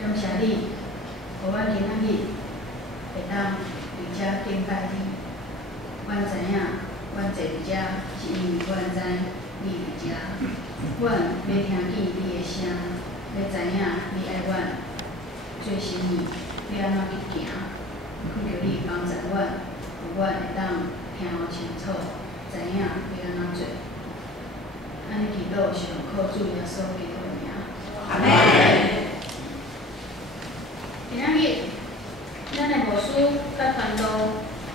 感谢你，互阮今仔日会当伫遮敬拜你。阮知影，阮坐伫遮是因为阮知你伫遮，阮要听见你的声，要知影你爱阮做甚物，要安怎去行。恳求你帮助阮，互阮会当听清楚，知影要安怎做。安尼祈祷是靠主耶稣基督的名。阿门。今仔日，咱的牧师甲传道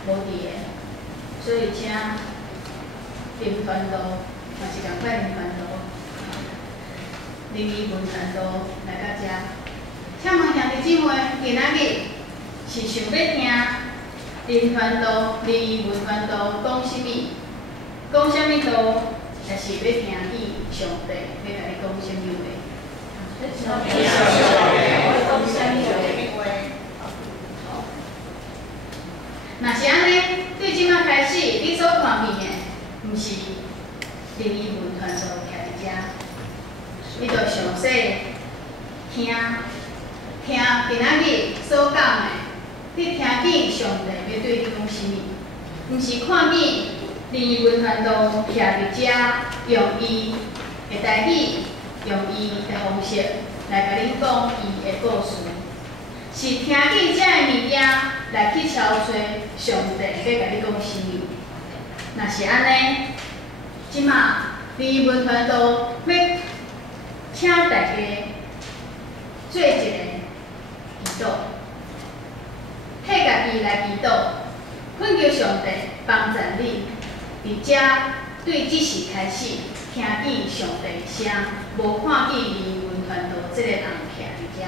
无伫个，所以请林传道，嘛是共款林传道，林义文传道来到遮。请问兄弟姊妹，今仔日是想要听林传道、林义文传道讲甚物？讲甚物道？也是要听见上帝要甲你讲甚物话？若是安尼，对即摆开始，你所看见的，毋是林义文传道徛伫遮，你着详细听今仔日所讲的，你听见上帝要对你讲甚物，毋是看见林义文传道徛伫遮，用伊的台语，用伊的方式来甲你讲伊的故事。是听见遮个物件来去敲找上帝要甲你讲甚物。若是安尼，即马林文传道要请大家做一个祈祷，替家己来祈祷，恳求上帝帮助你，伫遮对即时开始听见上帝的声，无看见林文传道即个人徛伫遮。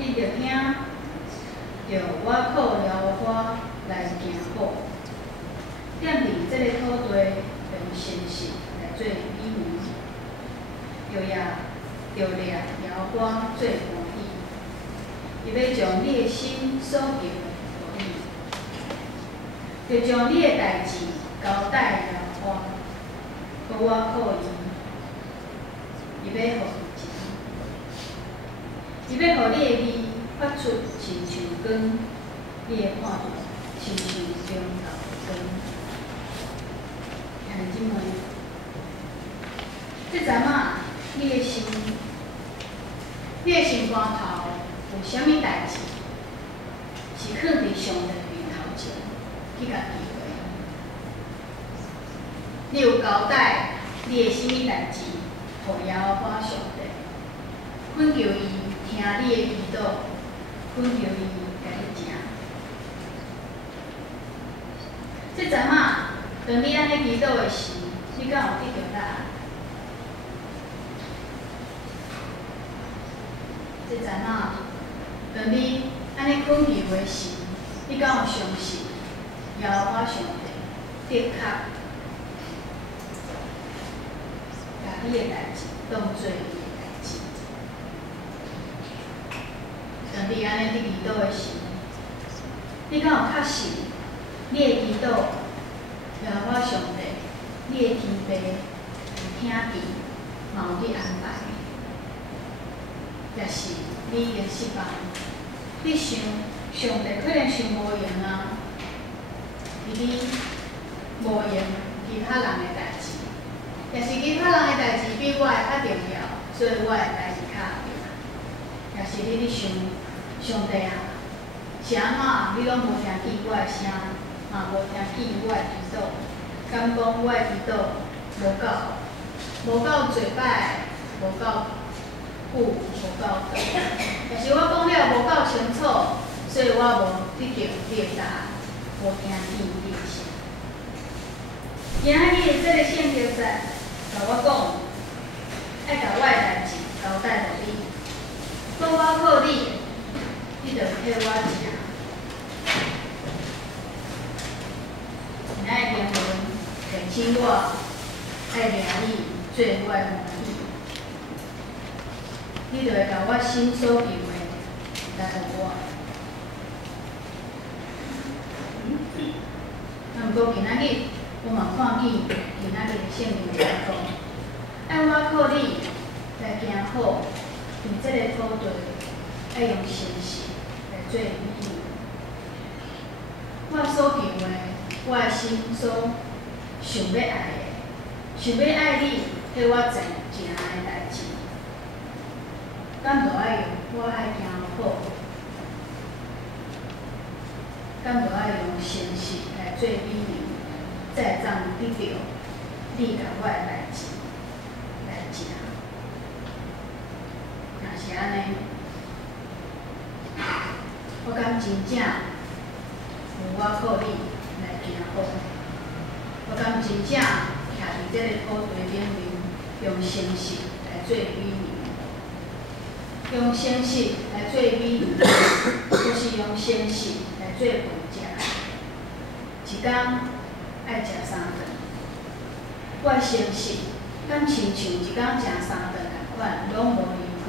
你着听，着我靠了我来行好，踮伫即个土地用诚实来做比喻，着掠了我做欢喜，伊要将你的心所求的予你，着将你的代志交代了我，互我靠伊，伊要互伊要互你的字发出亲像光，你会看到亲像中昼光。兄弟姊妹，即阵仔你的心肝头有啥物代志，是放伫上帝面头前去甲记落？你有交代你的啥物代志，互耶和华上帝，恳求伊。听你的祈祷，恳求伊甲你听。即阵仔，当你安尼祈祷的时，你敢有得到答案？即阵仔，当你安尼恳求的时，你敢有相信耶和华上帝的确把你的代志当做？当你安尼伫祈祷的时，你敢有确信你的祈祷，耶和华上帝，你的天父有听见，嘛有去安排？也是你已经失望？你想上帝可能想无用啊，伫你无用其他人的代志，也是其他人的代志比我的较重要，所以我的代志较重要。也是你咧想。上帝啊，是安怎？你拢无听见我的声，嘛无听见我的祈祷，敢讲我的祈祷无够做摆，无够久，无够长，但是我讲了无够清楚，所以我无得到你的答案，无惊天地神。今仔日这个圣经在甲我讲，爱甲我的代志交代互你，若我靠你，你就替我食。今仔的经文提醒我，爱掠你做我的欢喜，你就会甲我心所求的来互我。毋过今仔日我嘛看见今仔日的圣经来讲，爱我靠你来行好，伫这个土地爱用诚实来做语言。我所求的，我的心所想要爱的，想要爱你替我做正的代志，敢就爱用我爱行好，敢就爱用诚实来做语言，才会当得到你甲我的代志来食。若是安尼，我敢真正有我靠你来行好，我敢真正徛伫这个土地顶面，用诚实来做语言，用诚实来做语言，就是用诚实来做饭食。一天爱食3顿，我的诚实敢亲像一天食3顿共款，拢无离开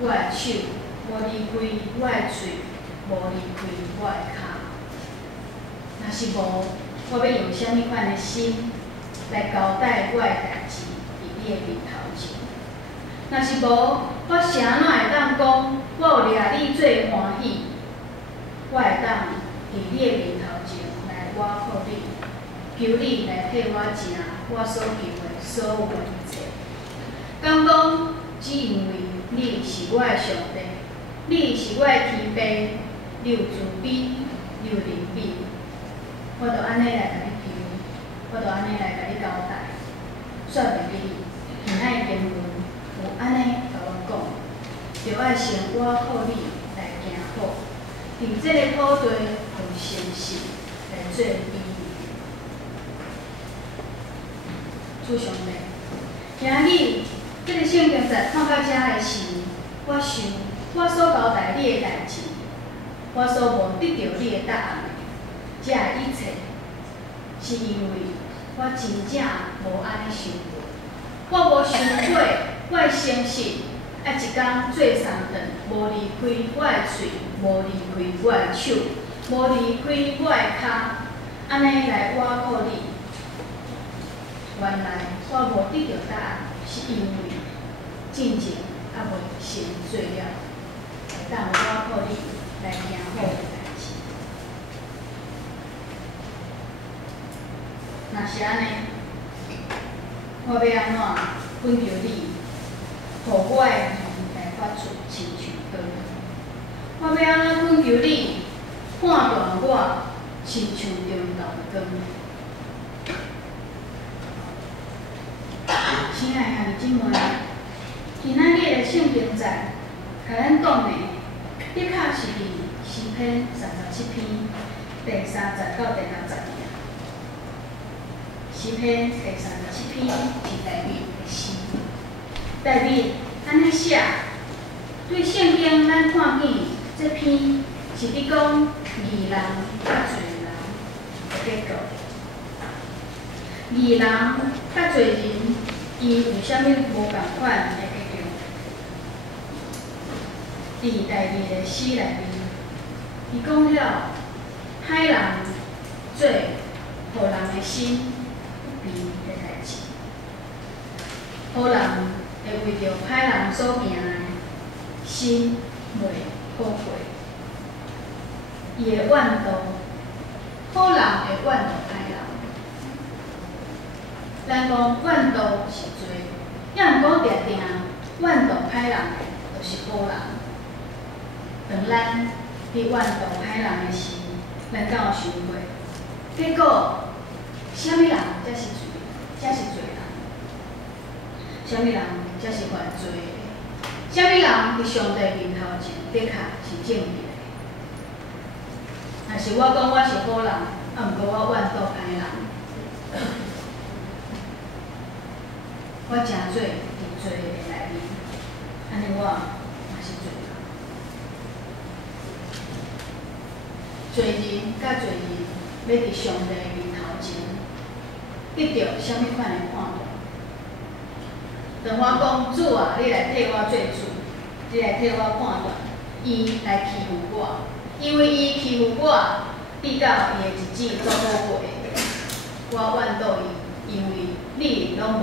我的手，无离开我的嘴，无离开我的骹。若是无，我要用啥物款的心来交代我的代志伫你的面头前？若是无，我啥哪会当讲我有掠你做欢喜？我会当伫你的面头前来我靠你，求你来替我食我所求的所有的一切。敢讲只因为你是我的上帝，你是我的天父，你有慈悲，你有怜悯。我就安尼来甲你求，我就安尼来甲你交代，说袂记今仔的经文有安尼甲我讲，就爱先我靠你来行好，伫这个土地用诚实来做语言。主上帝，今日这个圣经在看到遮的时，我想我所交代你的代志，我所无得到你的答案。这一切，是因为我真正无安尼想过，我无想过我的诚实爱一天做3顿，无离开我的嘴，无离开我的手，无离开我的骹，安尼来我靠你。原来我无得到答案，是因为进前还未先做了，会当我靠你来行好。若是安尼，我要安怎恳求你，互我的耳来发出亲像光？我要安怎恳求你，判断我亲像中昼的光？亲爱的姊妹，今仔日的圣经在甲咱讲的，的确是伫诗篇37篇第30到第50页。诗篇第37篇是大卫的诗，大卫安尼写，对圣经咱看见这篇是伫讲义人甲罪人的结构。义人甲罪人，伊有啥物无共款的结构？伫大卫的诗内面，伊讲了歹人做互人的心不平的代志，好人会为着歹人所行的心袂好过，伊会怨妒，好人会怨妒歹人。咱讲怨妒是罪，也毋讲定定怨妒歹人的就是好人。当咱伫怨妒歹人的时，咱敢有想过？结果啥物人才是罪？才是罪人？啥物人才是犯罪的？啥物人伫上帝面头前的确是正义的？若是我讲我是好人，毋过我怨妒歹人，我真做伫罪的内面，安尼我嘛是罪人。罪人甲罪人要伫上帝面头前得到啥物款的判断？当我讲主啊，你来替我做主，你来替我判断，伊来欺负我，因为伊欺负我，逼到伊的日子都好过，我怨妒伊，因为你拢无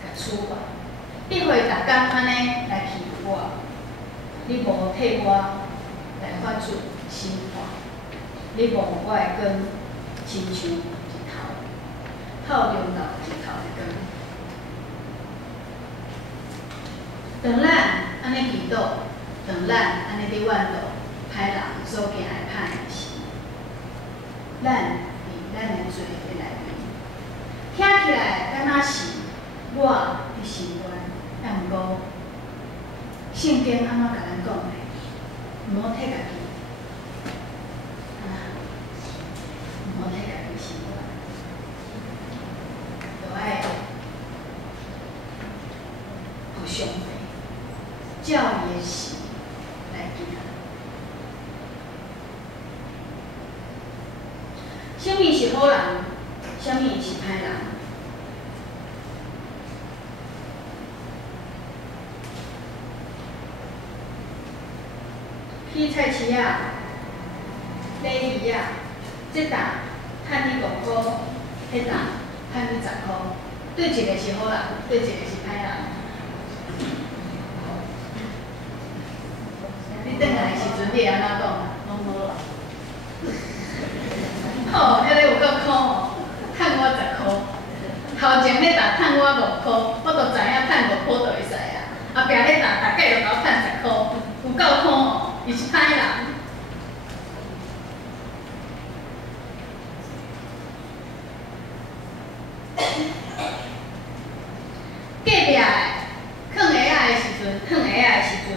甲处罚，你会逐工安尼来欺负我，你无替我来发出审判，你无我的根亲像日头，透中到日头的光。当咱安尼祈祷，当咱安尼伫怨妒歹人所行的歹的事，咱伫咱的罪的内面，听起来敢若是我伫心愿，但毋过圣经安怎甲咱讲的？毋好替家己，毋好替家己心愿，就爱互上帝照伊的事来行。啥物是好人？啥物是歹人？去菜市仔、礼仪仔，这档趁你5箍，迄档趁你10箍，对一个是好人，对一个是歹人。你转来的时阵，你会安怎讲？拢无啦。哦，迄个有够苦哦，趁我10箍。头前迄档趁我5箍，我都知影趁5箍就会使啊。后壁迄档大概就甲我趁10箍，有够苦哦。伊是歹人，隔壁的囥鞋仔的时阵，囥鞋仔的时阵，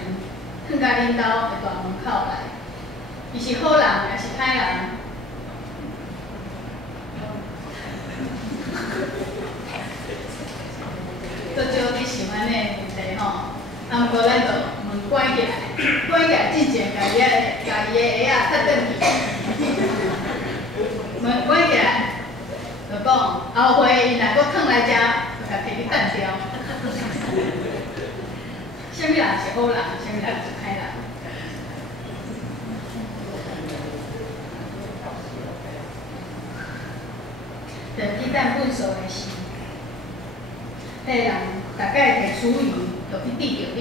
囥到恁兜的大门口来，伊是好人还是歹人？都少你想安尼的问题吼，啊，毋过咱就门关起来。关起来之前，家己的鞋仔擦转去，门关起来，就讲后回伊若搁转来遮，就甲摕去干掉。啥物人是好人，啥物人是歹人？等鸡蛋分熟的时，迄个人大概摕厨余就去滴着你。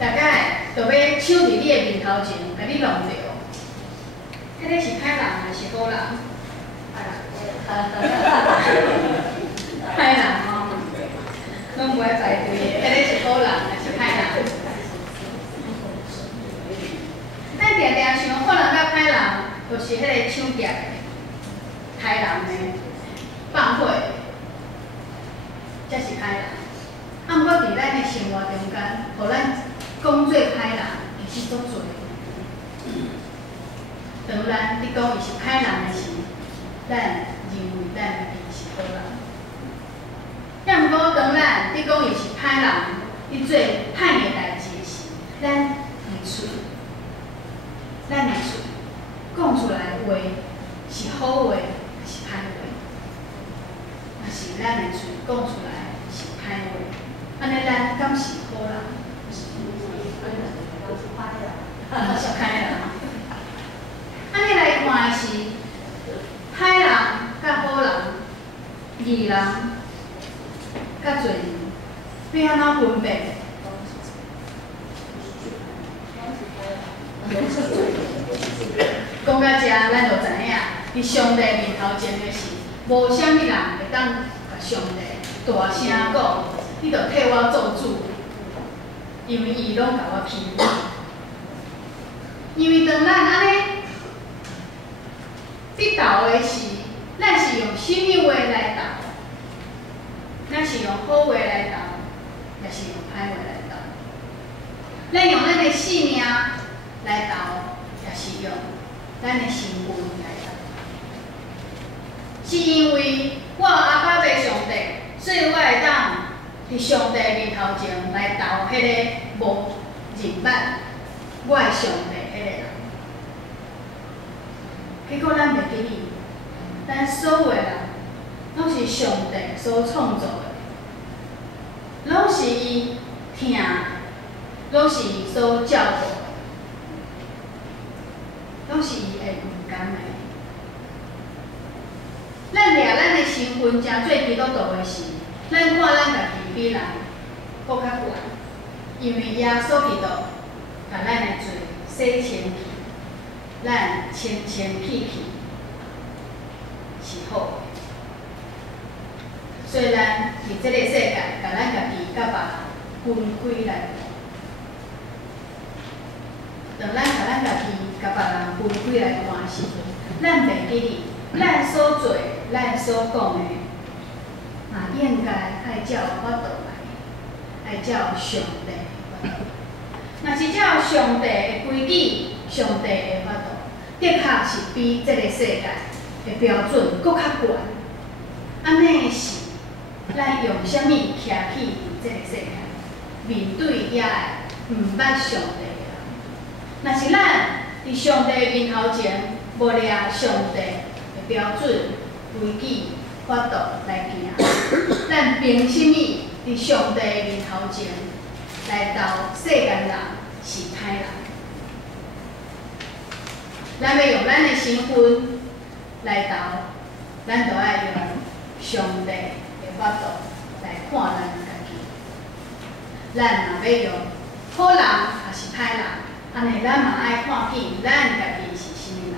大概就要抢伫你的面头前，甲你弄着。迄个是歹人还是好人？歹人哦，拢不爱排队的。迄个是好人还是歹人？咱定定想好人甲歹人，就是迄个抢劫的、杀人的、放火的，才是歹人。啊，毋过伫咱的生活中间，互咱讲做歹人，其实足多。当咱你讲伊是歹人的时，咱认为咱伊是好人。要毋过当咱你讲伊是歹人，你做歹的代志时，咱的嘴讲出来的话是好话还是歹话？若是咱的嘴讲出来是歹话，安尼咱敢是好人？是歹人。安尼来看的是，歹人甲好人、义人甲罪人，要安怎分辨？讲到遮，咱就知影，伫上帝面头前的是，无啥物人会当甲上帝大声讲，你着替我做主，因为伊拢甲我欺负。因为当咱安尼伫斗的时，咱是用什么话来斗？咱是用好话来斗，也是用歹话来斗？咱用咱的性命来斗，也是用咱的身份来斗？是因为我阿爸爸上帝，所以我会当伫上帝面头前来斗迄个无认捌我的上帝迄个人。结果咱袂记哩，咱所有的人拢是上帝所创造的，拢是伊疼的，拢是伊所照顾的，拢是伊会唔甘的。咱掠咱的身份诚做基督徒的时，咱看咱家己比人搁较悬，因为耶稣基督把咱的罪洗清去，咱清清气气是好的。所以咱伫即个世界，把咱家己甲别人分开来看。当咱把咱家己甲别人分开来看时，咱袂记哩，咱所做、咱所讲的，嘛应该爱照法度来，爱照上帝的法度。若是照上帝的规矩、上帝的法度，的确是比即个世界的标准搁较悬。安尼是。咱用啥物徛起伫即个世界，面对遐个毋捌上帝的人？若是咱伫上帝面头前，无掠上帝的标准、规矩、法度来行，咱凭啥物伫上帝的面头前来斗世间人是歹人？咱要用咱的身份来斗，咱就要用上帝法度来看咱家己，咱若要用好人还是歹人，安尼咱嘛爱看见咱家己是啥物人。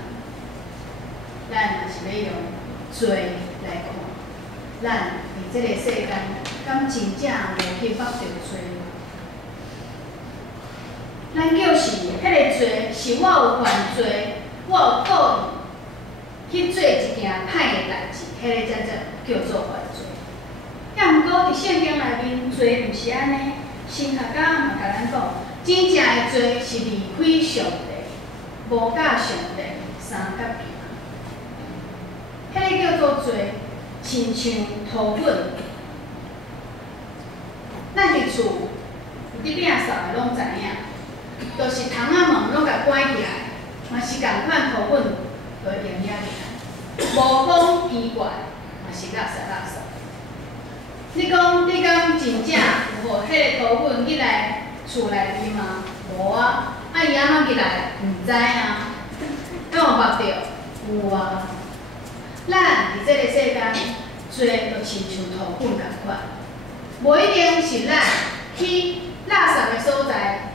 咱若是要用罪来看，咱伫即个世间，敢真正无去捌着罪？咱就是迄个罪，是我有犯罪，我有故意去做一件歹的代志，迄个才叫做犯罪。也毋过，伫圣经内面，罪毋是安尼。神学家嘛甲咱讲，真正的罪是离开上帝，无甲上帝相隔平。迄个叫做罪，亲像土本。咱伫厝有伫摒扫的拢知影，就是窗仔门拢甲关起来，嘛是共款土本，就会营起来。无风披怪，嘛是垃圾垃圾。你讲真正有无迄个土粉入来厝内面吗？无啊，伊安怎入来？毋知啊。敢有捌着？有啊。咱伫即个世间，做就亲像土粉共款，无一定是咱去垃圾的所在，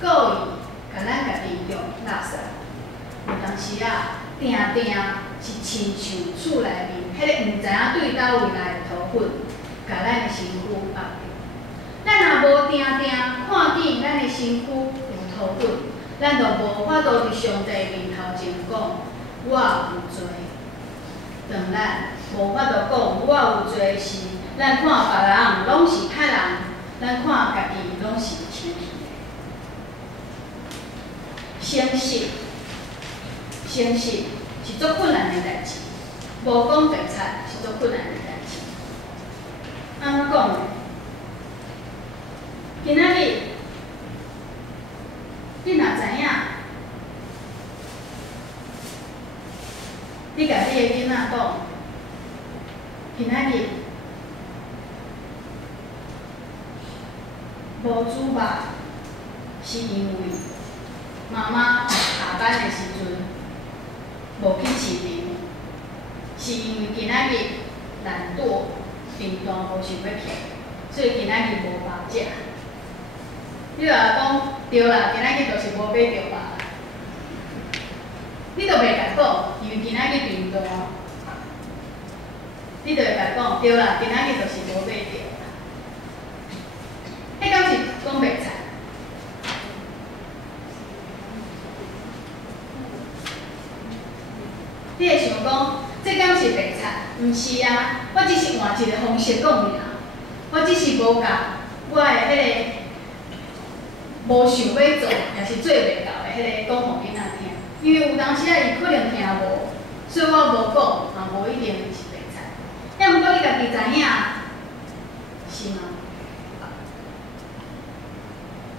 故意甲咱家己用垃圾。有当时啊，定是亲像厝内面迄个毋知影对倒位来的土粉。甲咱的身躯绑着，咱若无定看见咱的身躯有土本，咱就无法度伫上帝面头前讲我有罪。当咱无法度讲我有罪时，咱看别人拢是歹人，咱看家己拢是清气的。诚实是足困难的代志，无讲白贼是足困难的代志。安怎讲呢？今仔日，你若知影，你甲你的囡仔讲，今仔日无煮肉，是因为妈妈下班的时阵无去市场，是因为今仔日懒惰。便当无想要起，所以今仔日无肉食。你若讲对啦，今仔日就是无买着肉啦。你著袂甲讲，因为今仔日便当，你著会甲讲对啦，今仔日就是无买着啦。迄敢是讲袂出？想讲，这敢是白菜？毋是啊，我只是换一个方式讲尔，我只是无甲我的迄个无想要做，也是做袂到的迄个讲互囡仔听。因为有当时啊，伊可能听无，所以我无讲，嘛无一定是白菜。也毋过你家己知影，是吗？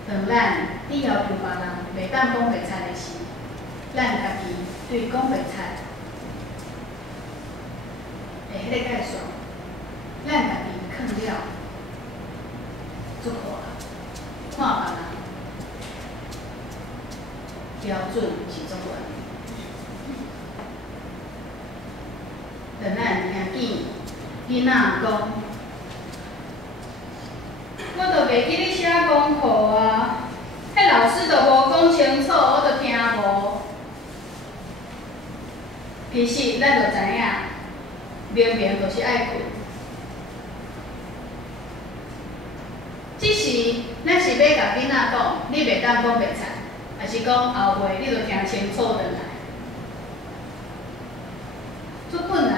当咱你要求别人袂当讲白菜的时，咱家己对讲白菜的迄个介绍，咱家己藏了，做看别人标准是怎款。当咱听见囡仔讲，我都袂记咧写功课啊，迄老师都无讲清楚，我都听无。其实咱就知影，明明就是爱困。只是咱是要甲囡仔讲，你袂当讲白菜，还是讲后悔你就听清楚转来。足困难。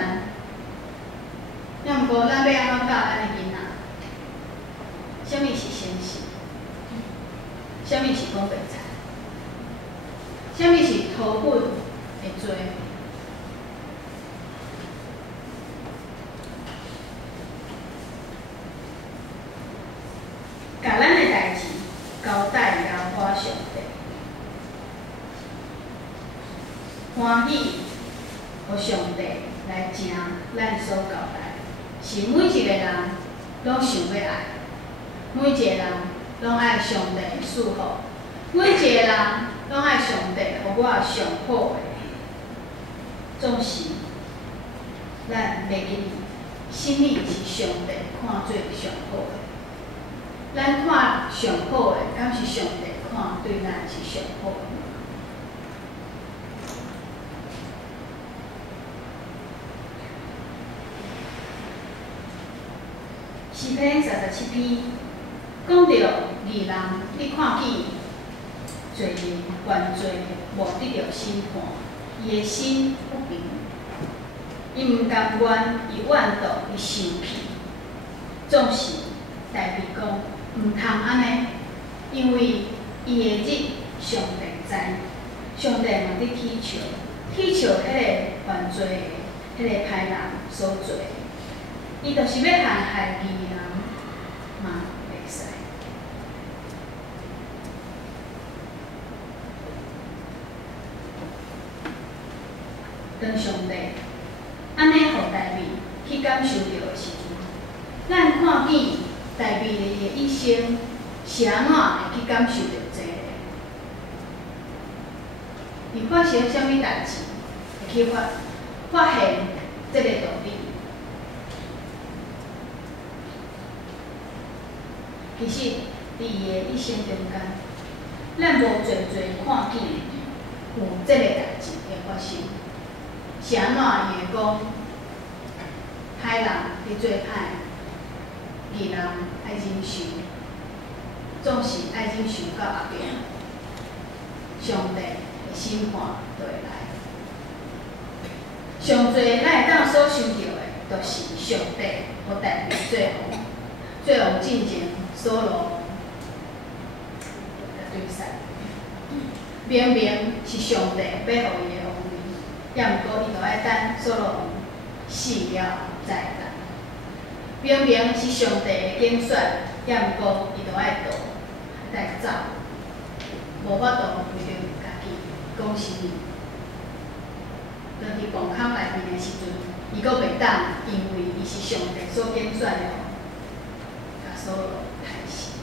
要毋过咱要安怎教咱的囡仔？啥物是sen实？啥物是讲白菜？啥物是土本会做？甲咱的代志交代了我上帝，欢喜互上帝来正咱所交代，是每一个人拢想要爱。每一个人拢爱上帝的祝福，每一个人拢爱上帝互我上好的。总是咱袂记什么是上帝看做上好的。咱看上好的，敢是上帝看对咱是上好的？诗篇37篇讲到义人，你看见罪人犯罪无得到审判，伊的心不平，伊毋甘愿，伊怨妒，伊生气，总是代表讲毋通安尼，因为伊的日上帝知，上帝嘛伫祈求迄个犯罪的迄个歹人所做，伊就是要害义人嘛袂使。当上帝安尼互大卫去感受到的时阵，咱看见大卫的伊的一生是安怎会去感受到这个？伊发生啥物代志，会去发现这个道理？其实，伫伊的一生中间，咱无侪看见有这个代志会发生。是安怎伊会讲，歹人伫做歹，义人爱忍受，总是爱忍受到后壁，上帝的审判就会来。上侪咱会当所想到的，就是上帝互大卫做王进前所罗门的对赛。明明是上帝要互伊的王位，也毋过伊就爱等所罗门死了再来。明明是上帝的拣选，也毋过伊就爱逃，来走，无法度为着家己讲实话。当伫墓坑内面的时阵，伊阁袂当，因为伊是上帝所拣选的，甲所罗门害死。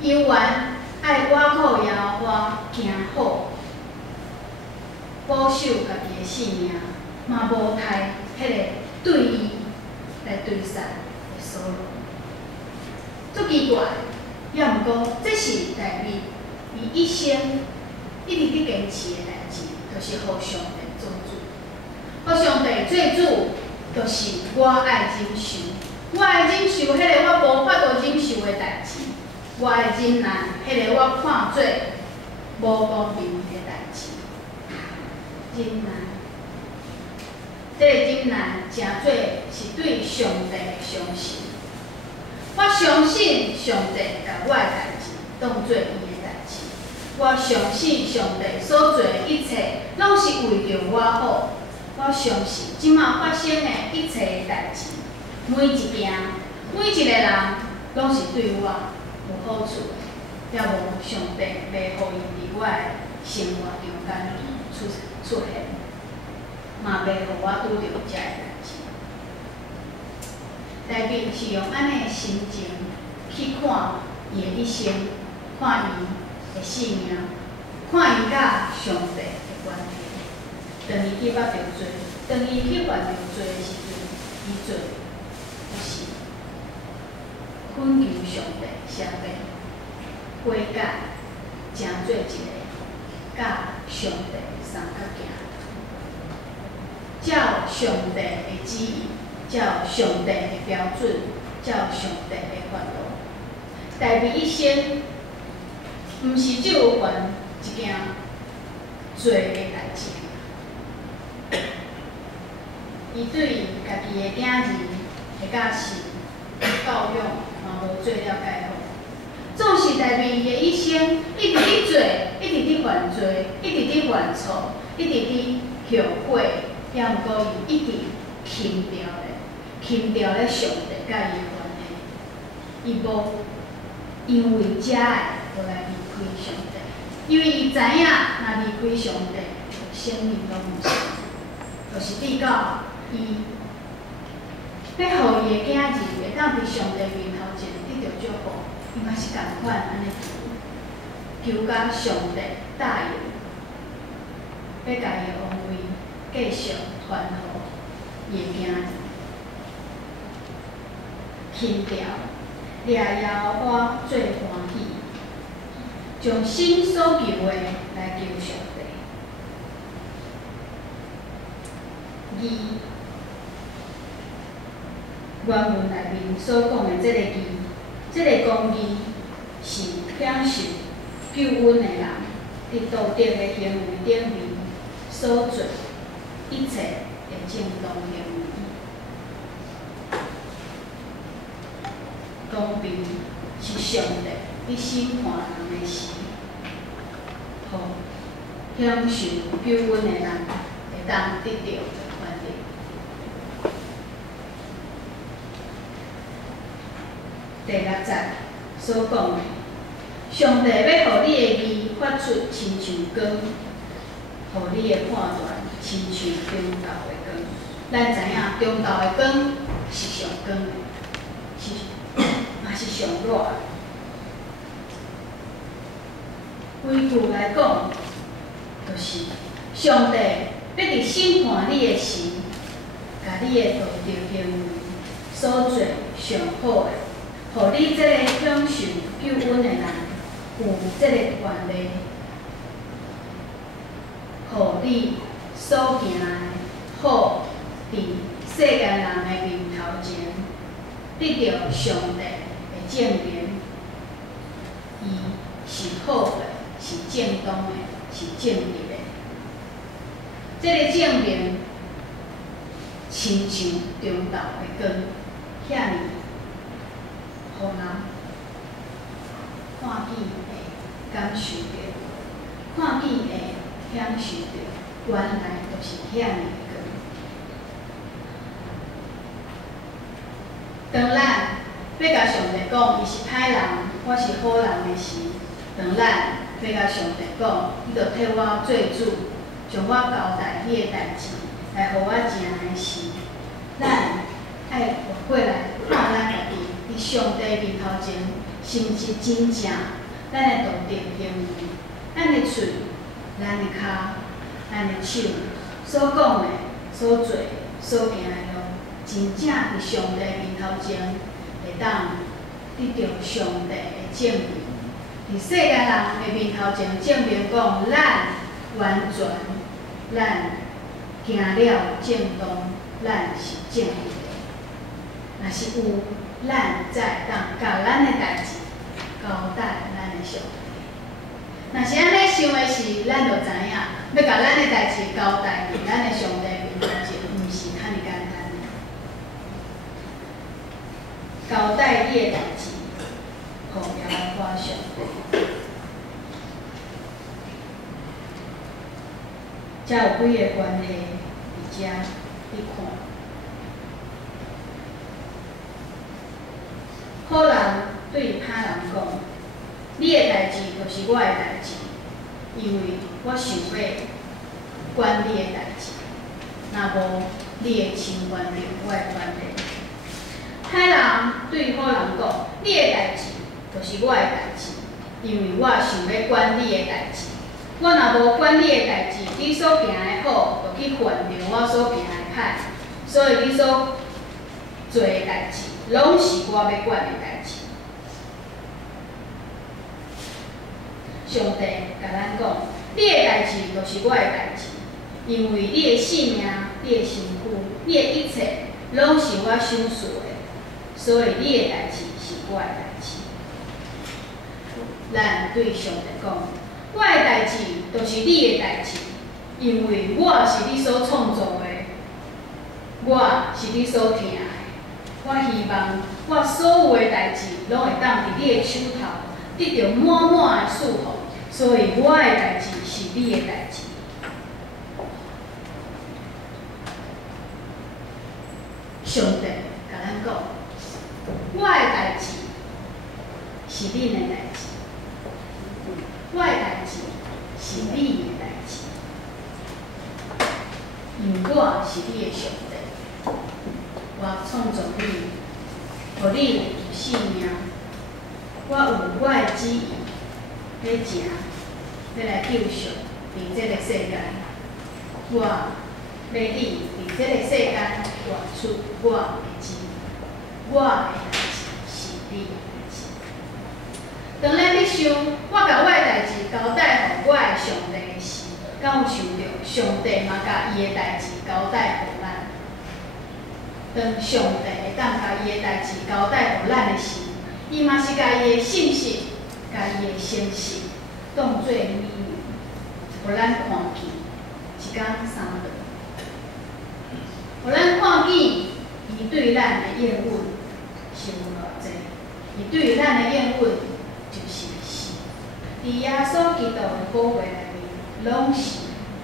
伊永远爱我靠耶和华行好，保守家己的性命，嘛无太迄个对伊来对杀的所罗门。足奇怪，也毋过这是大卫伊一生一直伫坚持的代志，就是互上帝做主。互上帝做主，就是我爱忍受，我爱忍受迄个我无法度忍受的代志，我爱忍耐迄个我看做无公平的代志，忍耐。这个忍耐诚做是对上帝的相信。我相信上帝把我的代志当做伊的代志。我相信上帝所做的一切，拢是为着我好。我相信即马发生的一切的代志，每一件、每一个人，拢是对我有好处的。也无上帝袂互伊伫我的生活中间出现，嘛袂互我拄着遮个代志。大卫是用安尼的心情去看伊的一生，看伊的性命，看伊甲上帝的关系。当伊去捌着罪，当伊去犯着罪的时阵，伊做就是恳求上帝赦免。悔改，诚做一个甲上帝三角形，照上帝的旨意，照上帝的标准，照上帝的法度。大卫一生，毋是只有犯一件罪的代志，伊对家己的囝儿会甲神教育嘛无做了解好。总是大卫伊的一生，一直伫做，一直伫犯罪，一直伫犯错，一直伫后悔，也毋过伊一直轻掉咧上帝甲伊的关系。伊无因为遮爱而来离开上帝，因为伊知影，若离开上帝，生命拢毋是，就是至到伊要互伊的囝儿会当伫上帝面头前得到祝福。伊嘛是共款安尼求甲上帝答应，要甲伊的王位继续传互伊的囝儿。轻调，掠耶和华最欢喜，将心所求的来求上帝。义，原文内面所讲的这个义。这个公义是享受救恩的人，伫道德的行为顶面所做一切的正当行为。公平是上帝伫审判人的时，互享受救恩的人会当得到的权利。第六节所讲的，上帝要互你的义发出亲像光，互你的判断亲像中昼的光。咱知影中昼的光是上光的，是上热的。规句来讲，就是上帝要伫审判你的时，甲你的道德行为所做上好的。互你这个享受救恩的人有这个权利，互你所行的好，伫世间人的面头前得到上帝的证明，伊是好的，是正当的，是正直的。这个证明亲像中昼的光，遐尔。互人看见会感受到，看见会享受到，原来就是遐尔光。当咱要甲上帝讲伊是歹人，我是好人的时，当咱要甲上帝讲，伊着替我做主，将我交代迄个代志来互我行的时，咱爱活过来看咱家己。伫上帝面头前，是毋是真正咱的道德行为，咱的嘴、咱的骹、咱的手所讲的、所做、所行的路，真正伫上帝面头前会当得到上帝的证明。伫世间人的面头前证明讲，咱完全，咱行了正当，咱是正义的。若是有，咱才当甲咱的代志交代咱的上帝。若是安尼想的是，咱就知影，要甲咱的代志交代伫咱的上帝面头前，毋是交代你的代志，互耶和华上帝。才有几个关系伫遮你看。好人对歹人讲：你的代志就是我的代志，因为我想要管你的代志。若无，你会侵犯着我的权利。歹人对好人讲：你的代志就是我的代志，因为我想要管你的代志。我若无管你的代志，你所行的好，就去犯着我所行的歹，所以你所做的代志，拢是我要管的代志。上帝甲咱讲，你的代志就是我的代志，因为你的性命、你的身躯、你的一切，拢是我想做的，所以你的代志是我的代志。咱对上帝讲，我的代志就是你的代志，因为我是你所创造的，我是你所疼的。我希望我所有的代志，拢会当伫你的手头，得到满满的祝福。所以我的代志是你的代志。上帝甲咱讲，我的代志是恁的代志，我的代志是你的代志，因为我是你的上帝，我创造你，互你有生命，我有我的旨意要行，要来救赎伫这个世界，我要你伫这个世间活出我的旨意，我的代志是你的代志。当咱咧想，我甲我的代志交代互我的上帝的时，敢有想到上帝嘛甲伊的代志交代互咱？当上帝会当甲伊的代志交代互咱的时，伊嘛是甲伊的信息、甲伊的诚实当作秘密，互咱看见一天三顿，互咱看见伊对咱的应允是有偌济，伊对咱的应允就是是。伫耶稣基督的宝血内面，拢是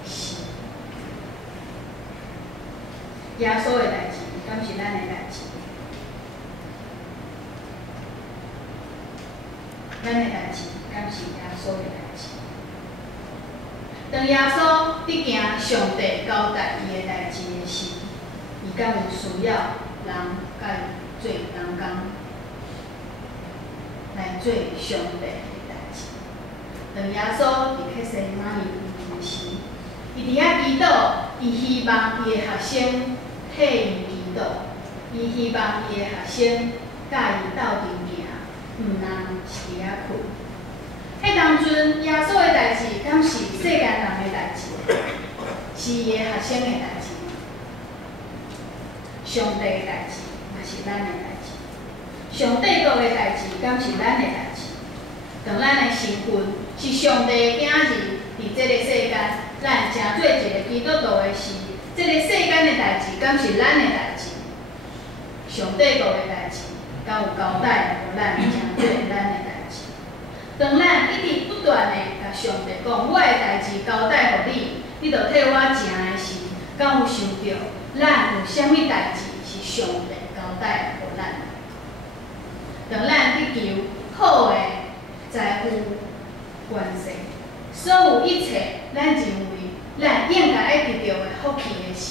是。耶稣的代志，敢是咱的代志？咱的代志，敢是耶稣的代志？当耶稣伫行上帝交代伊的代志的时，伊敢有需要人甲伊做同工，来做上帝的代志？当耶稣伫克西马尼园的时，伊伫遐祈祷，伊希望伊的学生替伊祈祷，伊希望伊的学生甲伊斗阵行，毋通是伫遐困。迄当阵，耶稣的代志敢是世间人的代志，是伊的学生的代志。上帝的代志，嘛是咱的代志。上帝国的代志，敢是咱的代志？当咱的身份是上帝的囝儿，伫这个世间，咱成做一个基督徒的时，这个世间的代志，敢是咱的代志？上帝国的代志，敢有交代互咱成做咱的代志？当咱一直不断的甲上帝讲，我的代志交代互你，你着替我行的时，敢有想到咱有啥物代志是上帝交代互咱？当咱去求好的财富、关系，所有一切，咱认为咱应该爱得到的福气的时，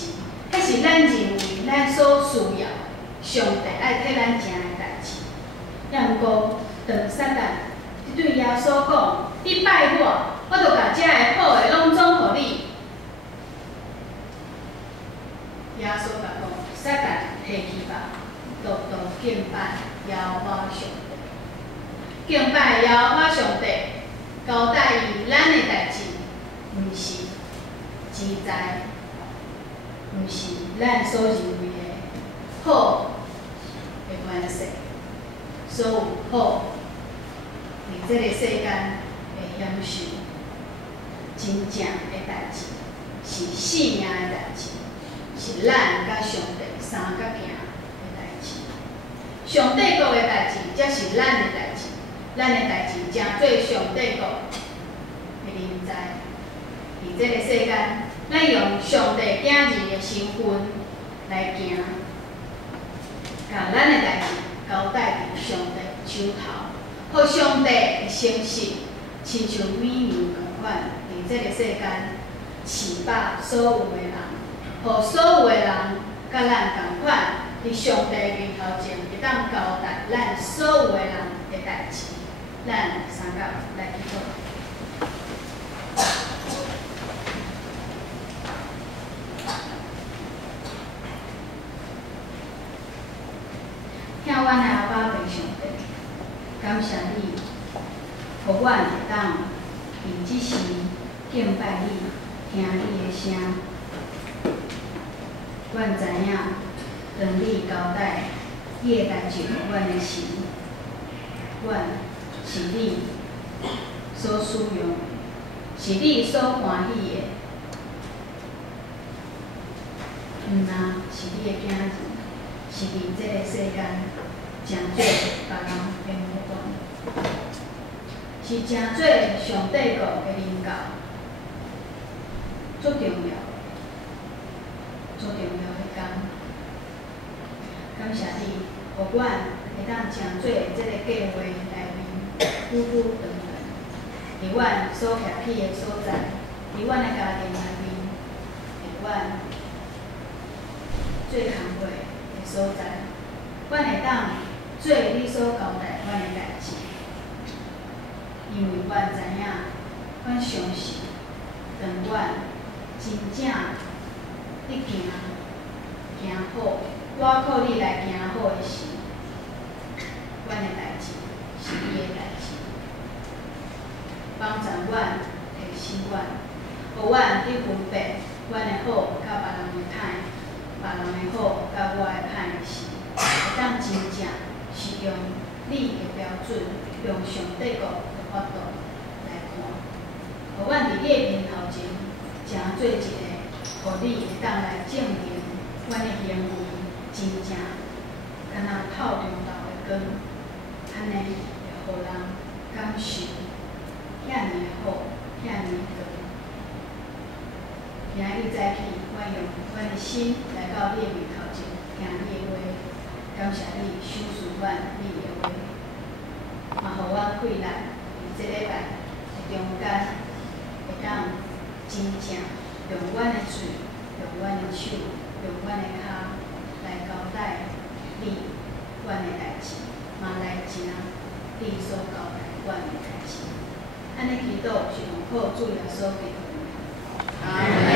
迄是咱认为咱所需要的，上帝爱替咱行的代志。毋过，当撒旦对耶稣讲：“你拜我，我就把遮个好的拢总互你。”耶稣甲讲：“撒旦摕去吧，独独敬拜耶和华上帝。敬拜耶和华上帝，交代伊咱的代志，毋是钱财，毋是咱所认为的好的关系，所有好。”伫这个世间的享受，真正的代志，是性命的代志，是咱甲上帝三角行的代志。上帝国的代志才是咱的代志，咱的代志正做上帝国的人在。伫这个世间，咱用上帝囝儿的身份来行，甲咱的代志交代伫上帝手头，互上帝的诚实，亲像美牛共款，伫这个世间饲饱所有的人，互所有的人甲咱共款，伫上帝面头前会当交代咱所有的人的代志。咱三角来祈祷。听阮的阿爸爸上帝，感谢你，互阮会当伫即时敬拜你，听你的声。阮知影，当你交代你的代志，互阮的时，阮是你所使用的，是你所欢喜的，毋但是你的囝儿，是伫这个世间。诚做别人的模范，是诚做上帝国的领导，最重要的工。感谢你，互阮会当诚做这个计划内面久久长长，伫阮所徛起的所在，伫阮的家庭内面，伫阮做工课的所在，阮会当。做你所交代阮的代志，因为阮知影，阮相信，当阮真正你行好，我靠你来行好的时，阮的代志是你的代志，帮助阮提升阮，互阮去分辨阮的好甲别人的歹，别人的好甲我的歹的时，会当真正。是用你的标准，用上帝国的法度来看，互阮伫你的面头前，诚做一个，互你会当来证明阮的行为真正，敢若透中昼的光，安尼会互人感受遐尔的好，遐尔的光。今日早起，阮用阮的心来到你的面头前，听你的话。感谢你赏赐阮你的话，也互阮气力，伫即礼拜的中间，会当真正用阮的嘴、用阮的手、用阮的骹来交代你阮的代志，嘛来行你所交代阮的代志。安尼祈祷是奉靠主耶稣基督的名。